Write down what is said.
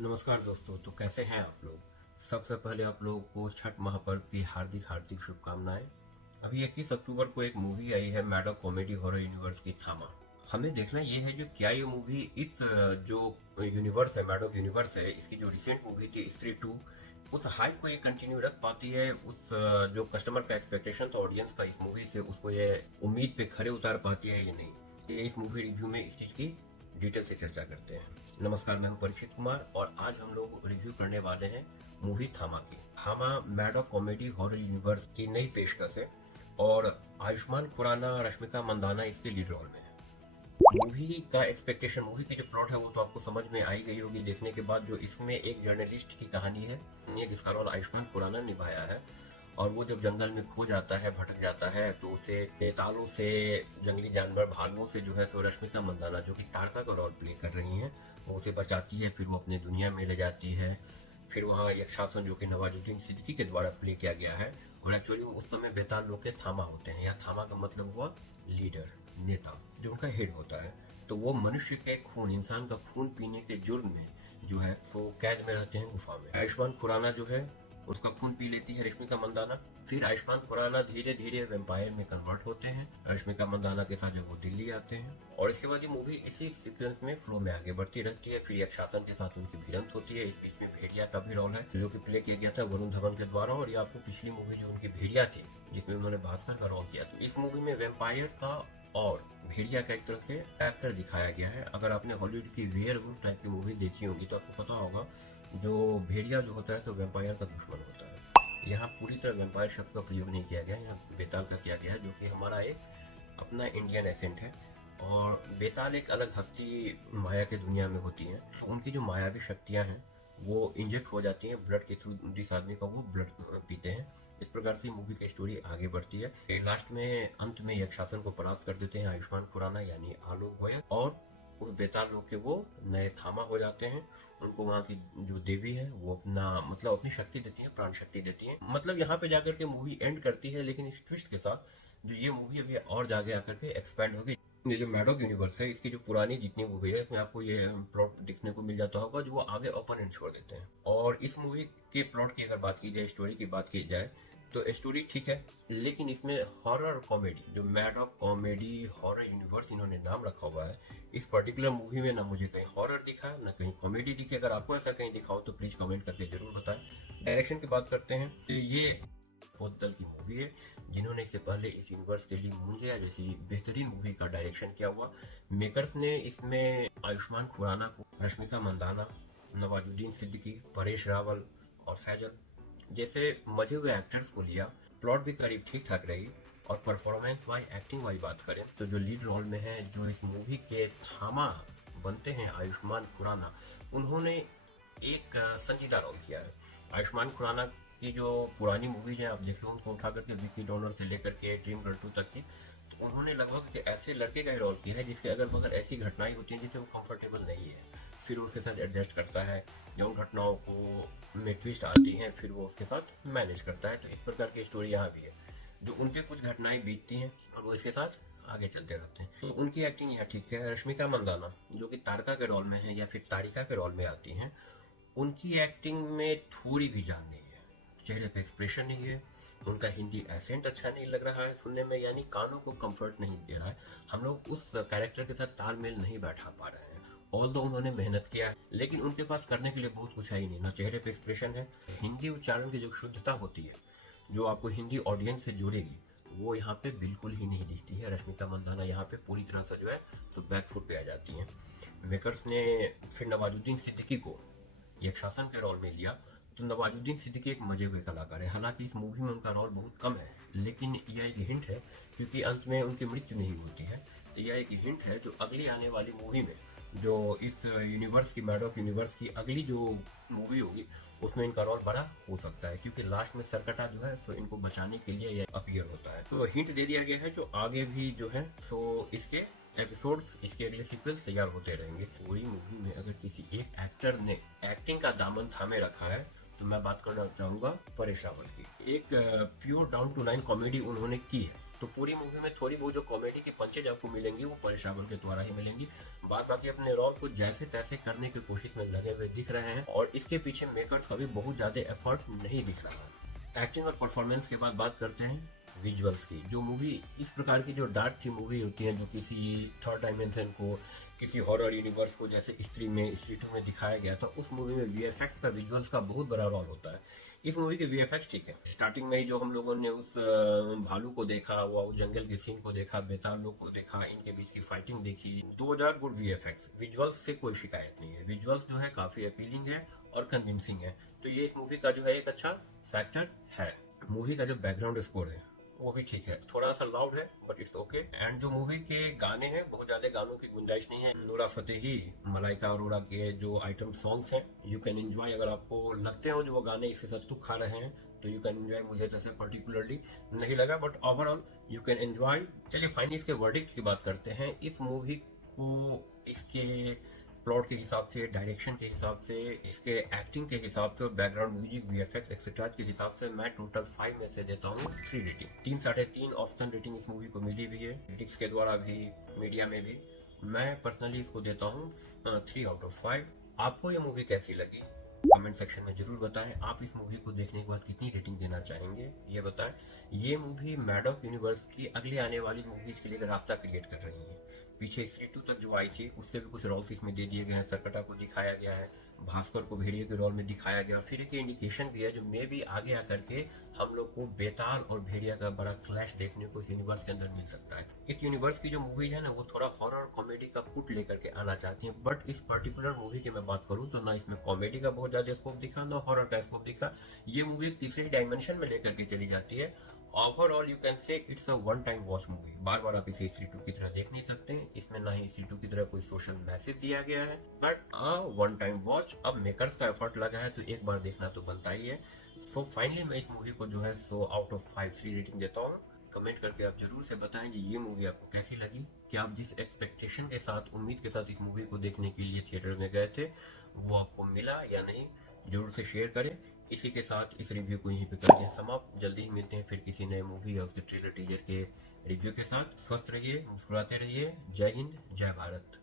नमस्कार दोस्तों। तो कैसे हैं आप लोग। सबसे पहले आप लोगों को छठ महापर्व की हार्दिक हार्दिक शुभकामनाएं। अभी 21 अक्टूबर को एक मूवी आई है मैडॉक कॉमेडी हॉरर यूनिवर्स की थामा। हमें देखना ये है जो क्या ये मूवी इस जो यूनिवर्स है मैडॉक यूनिवर्स है, इसकी जो रिसेंट मूवी थी स्त्री 2 उस हाइप को ये कंटिन्यू रख पाती है। उस जो कस्टमर का एक्सपेक्टेशन था ऑडियंस का इस मूवी से, उसको ये उम्मीद पे खरे उतार पाती है या नहीं। ये इस मूवी रिव्यू में इस चीज की डिटेल से चर्चा करते हैं। नमस्कार, मैं हूं परीक्षित कुमार और आज हम लोग रिव्यू करने वाले हैं मूवी थामा की। थामा मैडॉक कॉमेडी हॉरर यूनिवर्स की नई पेशकश है और आयुष्मान खुराना, रश्मिका मंदाना इसके लीड रोल में है। मूवी का एक्सपेक्टेशन, मूवी की जो प्लॉट है वो तो आपको समझ में आई गई होगी देखने के बाद। जो इसमें एक जर्नलिस्ट की कहानी है जिसका रोल आयुष्मान खुराना निभाया है, और वो जब जंगल में खो जाता है, भटक जाता है, तो उसे तालों से, जंगली जानवर, भालुओं से जो है सो रश्मिका मंदाना जो कि तारका का रोल प्ले कर रही हैं, वो उसे बचाती है। फिर वो अपने दुनिया में ले जाती है। फिर वहाँ यक्षासन जो कि नवाजुद्दीन सिद्दीकी के द्वारा प्ले किया गया है, और एक्चुअली वो उस समय बेताल लोग के थामा होते हैं। या थामा का मतलब हुआ लीडर, नेता, जो उनका हेड होता है। तो वो मनुष्य के खून, इंसान का खून पीने के जुर्म में जो है सो कैद में रहते हैं गुफा में। आयुष्मान खुराना जो है उसका खून पी लेती है रश्मिका मंदाना। फिर आयुष्मान खुराना धीरे धीरे वेम्पायर में कन्वर्ट होते हैं रश्मिका मंदाना के साथ जब वो दिल्ली आते हैं। और इसके बाद ये मूवी इसी सीक्वेंस में फ्लो में आगे बढ़ती रहती है। फिर यक्षासन के साथ उनकी भिड़ंत होती है। इस बीच में भेड़िया का भी रोल है जो कि प्ले किया गया था वरुण धवन के द्वारा। और ये आपको पिछली मूवी जो उनकी भेड़िया थी जिसमें उन्होंने भास्कर का रोल किया था, इस मूवी में वेम्पायर का और भेड़िया का एक तरह से एक्टर दिखाया गया है। अगर आपने हॉलीवुड की वेयरवुल्फ टाइप की मूवी देखी होगी तो आपको पता होगा जो भेड़िया जो होता है तो वेम्पायर का दुश्मन होता है। यहाँ पूरी तरह वेम्पायर शब्द का प्रयोग नहीं किया गया, यहाँ बेताल का किया गया है, जो कि हमारा एक अपना इंडियन एसेंट है। और बेताल एक अलग हस्ती माया के दुनिया में होती हैं। उनकी जो मायावी शक्तियाँ हैं वो इंजेक्ट हो जाती हैं ब्लड के थ्रू। जिस आदमी का वो ब्लड पीते हैं, इस प्रकार से मूवी की स्टोरी आगे बढ़ती है। लास्ट में अंत में यक्षासन को परास्त कर देते हैं आयुष्मान खुराना यानी आलोक गोयल, और उस बेताल लोग के वो नए थामा हो जाते हैं। उनको वहाँ की जो देवी है वो अपना मतलब अपनी शक्ति देती है, प्राण शक्ति देती है। मतलब यहाँ पे जाकर के मूवी एंड करती है, लेकिन इस ट्विस्ट के साथ जो ये मूवी अभी और जागे आकर के एक्सपैंड होगी। ये जो मैडॉक यूनिवर्स है इसकी जो पुरानी जितनी मूवी है इसमें आपको ये प्लॉट देखने को मिल जाता होगा जो वो आगे ओपन एंड छोड़ देते हैं। और इस मूवी के प्लॉट की अगर बात की जाए, स्टोरी की बात की जाए, तो स्टोरी ठीक है, लेकिन इसमें हॉरर कॉमेडी, जो मैडॉक कॉमेडी हॉरर यूनिवर्स इन्होंने नाम रखा हुआ है, इस पर्टिकुलर मूवी में ना मुझे कहीं हॉरर दिखा ना कहीं कॉमेडी दिखे। अगर आपको ऐसा कहीं दिखा हो तो प्लीज कमेंट करके जरूर बताएं। डायरेक्शन की बात करते हैं तो ये दल की मूवी है जिन्होंने इससे पहले इस यूनिवर्स के लिए मुंजिया जैसी बेहतरीन मूवी का डायरेक्शन किया हुआ। मेकर्स ने इसमें आयुष्मान खुराना को, रश्मिका मंदाना, नवाजुद्दीन सिद्दीकी, परेश रावल और फैजल जैसे मजे हुए एक्टर्स को लिया। प्लॉट भी करीब ठीक ठाक रही। और परफॉर्मेंस वाई, एक्टिंग वाई बात करें तो जो लीड रोल में है, जो इस मूवी के थामा बनते हैं आयुष्मान खुराना, उन्होंने एक संजीदा रोल किया है। आयुष्मान खुराना की जो पुरानी मूवीज हैं आप देख लो, उनको उठा करके विक्की डोनर से लेकर के ड्रीम गर्ल 2 तक की, तो उन्होंने लगभग ऐसे लड़के का ही रोल किया है जिसके अगल बगल ऐसी घटनाएं होती हैं जिससे वो कंफर्टेबल नहीं है। फिर वो उसके साथ एडजस्ट करता है, जो उन घटनाओं को में ट्विस्ट आती हैं फिर वो उसके साथ मैनेज करता है। तो इस प्रकार की स्टोरी यहाँ भी है, जो उनपे कुछ घटनाएं बीतती हैं और वो इसके साथ आगे चलते रहते हैं। तो उनकी एक्टिंग यहाँ ठीक है। रश्मिका मंदाना जो कि तारका के रोल में है या फिर तारिका के रोल में आती हैं, उनकी एक्टिंग में थोड़ी भी जान नहीं है। चेहरे पे एक्सप्रेशन नहीं है। उनका हिंदी एसेंट अच्छा नहीं लग रहा है सुनने में, यानी कानों को कंफर्ट नहीं दे रहा है। हम लोग उस कैरेक्टर के साथ तालमेल नहीं बैठा पा रहे हैं। ऑल दो उन्होंने मेहनत किया है, लेकिन उनके पास करने के लिए बहुत कुछ है ही नहीं। ना चेहरे पे एक्सप्रेशन है, हिंदी उच्चारण की जो शुद्धता होती है, जो आपको हिंदी ऑडियंस से जुड़ेगी, वो यहाँ पे बिल्कुल ही नहीं दिखती है। रश्मिका मंदाना यहाँ पे पूरी तरह से जो है तो बैक फुट पे आ जाती हैं। मेकर्स ने फिर नवाजुद्दीन सिद्दीकी को यक्षासन के रोल में लिया। तो नवाजुद्दीन सिद्दीकी एक मजे हुए कलाकार है। हालांकि इस मूवी में उनका रोल बहुत कम है, लेकिन यह एक हिंट है, क्योंकि अंत में उनकी मृत्यु नहीं होती है। तो यह एक हिंट है जो अगली आने वाली मूवी में, जो इस यूनिवर्स की, मैडॉक यूनिवर्स की अगली जो मूवी होगी, उसमें इनका रोल बड़ा हो सकता है। क्योंकि लास्ट में सरकटा जो है सो इनको बचाने के लिए यह अपीयर होता है। तो हिंट दे दिया गया है जो आगे भी जो है सो इसके एपिसोड्स, इसके अगले सीक्वल्स तैयार होते रहेंगे। पूरी मूवी में अगर किसी एक एक्टर ने एक्टिंग का दामन थामे रखा है तो मैं बात करना चाहूंगा परेश रावल की। एक pure down to line comedy उन्होंने की है। तो पूरी मूवी में थोड़ी बहुत जो कॉमेडी की पंचेज आपको मिलेंगी वो परेश रावल के द्वारा ही मिलेंगी। बाद बाकी अपने रोल को जैसे तैसे करने की कोशिश में लगे हुए दिख रहे हैं और इसके पीछे मेकर्स का भी बहुत ज्यादा एफर्ट नहीं दिख रहा है। एक्टिंग और परफॉर्मेंस के बाद बात करते हैं विजुअल्स की। जो मूवी इस प्रकार की जो डार्क थी मूवी होती है, जो किसी थर्ड डायमेंशन को, किसी हॉरर यूनिवर्स को जैसे स्त्री में, स्त्री 2 में दिखाया गया था, उस मूवी में वीएफएक्स का, विजुअल्स का बहुत बड़ा रोल होता है। इस मूवी के वीएफएक्स ठीक है। स्टार्टिंग में ही जो हम लोगों ने उस भालू को देखा, वो जंगल के सीन को देखा, बेताल लोग को देखा, इनके बीच की फाइटिंग देखी, 2000 गुड वीएफएक्स। विजुअल्स से कोई शिकायत नहीं है, विजुअल्स जो है काफी अपीलिंग है और कन्विंसिंग है। तो ये इस मूवी का जो है एक अच्छा फैक्टर है। मूवी का जो बैकग्राउंड स्कोर है वो भी ठीक है, थोड़ा सा लाउड है बट इट्स ओके। एंड जो मूवी के गाने हैं, बहुत ज्यादा गानों की गुंजाइश नहीं है। नूरा फतेही, मलाइका अरोड़ा के जो आइटम सॉन्ग्स हैं, यू कैन एंजॉय। अगर आपको लगते हो जो वो गाने इसके साथ तुक खा रहे हैं तो यू कैन एंजॉय। मुझे जैसे पर्टिकुलरली नहीं लगा but overall you can enjoy. चलिए फाइनली इसके वर्डिक्ट की बात करते हैं। इस मूवी को इसके प्लॉट के हिसाब से, डायरेक्शन के हिसाब से, इसके एक्टिंग के हिसाब से और बैकग्राउंड म्यूजिक, वीएफएक्स एक्सेट्रा के हिसाब से मैं टोटल 5 में से देता हूँ 3 रेटिंग। 3.5 औसतन रेटिंग इस मूवी को मिली भी है, क्रिटिक्स के द्वारा भी, मीडिया में भी। मैं पर्सनली इसको देता हूँ 3 आउट ऑफ 5। आपको ये मूवी कैसी लगी कमेंट सेक्शन में जरूर बताएं। आप इस मूवी को देखने के बाद कितनी रेटिंग देना चाहेंगे ये बताएं। ये मूवी मैडॉक यूनिवर्स की अगली आने वाली मूवीज के लिए रास्ता क्रिएट कर रही है। पीछे स्त्री 2 तक जो आई थी उससे भी कुछ रोल्स इसमें दे दिए गए हैं। सरकटा को दिखाया गया है, भास्कर को भेड़िए के रोल में दिखाया गया। फिर एक इंडिकेशन भी है जो मे भी आगे आकर के हम लोग को बेताल और भेड़िया का बड़ा क्लैश देखने को इस यूनिवर्स के अंदर मिल सकता है। इस यूनिवर्स की जो मूवीज है ना, वो थोड़ा हॉरर कॉमेडी का पुट लेकर के आना चाहती है। बट इस पर्टिकुलर मूवी की मैं बात करूं तो ना इसमें कॉमेडी का बहुत ज्यादा स्कोप दिखा, ना हॉरर का स्कोप दिखा। ये मूवी एक तीसरे डायमेंशन में लेकर के चली जाती है। Overall you can say it's a one time watch movie. बार बार आप इसे स्त्री 2 की तरह देख नहीं सकते। इसमें ना ही स्त्री 2 की तरह कोई सोशल मैसेज दिया गया है, बट वन टाइम वॉच। अब मेकर्स का एफर्ट लगा है तो एक बार देखना तो बनता ही है। सो फाइनली मैं इस मूवी को जो है 100 आउट ऑफ 5 3 रेटिंग देता हूँ। कमेंट करके आप जरूर से बताएं कि ये मूवी आपको कैसी लगी। क्या आप जिस एक्सपेक्टेशन के साथ, उम्मीद के साथ इस मूवी को देखने के लिए थिएटर में गए थे वो आपको मिला या नहीं, जरूर से शेयर करें। इसी के साथ इस रिव्यू को यहीं पे करते हैं समाप्त। जल्दी ही मिलते हैं फिर किसी नए मूवी या उसके ट्रेलर टीजर के रिव्यू के साथ। स्वस्थ रहिए, मुस्कुराते रहिए। जय हिंद, जय भारत।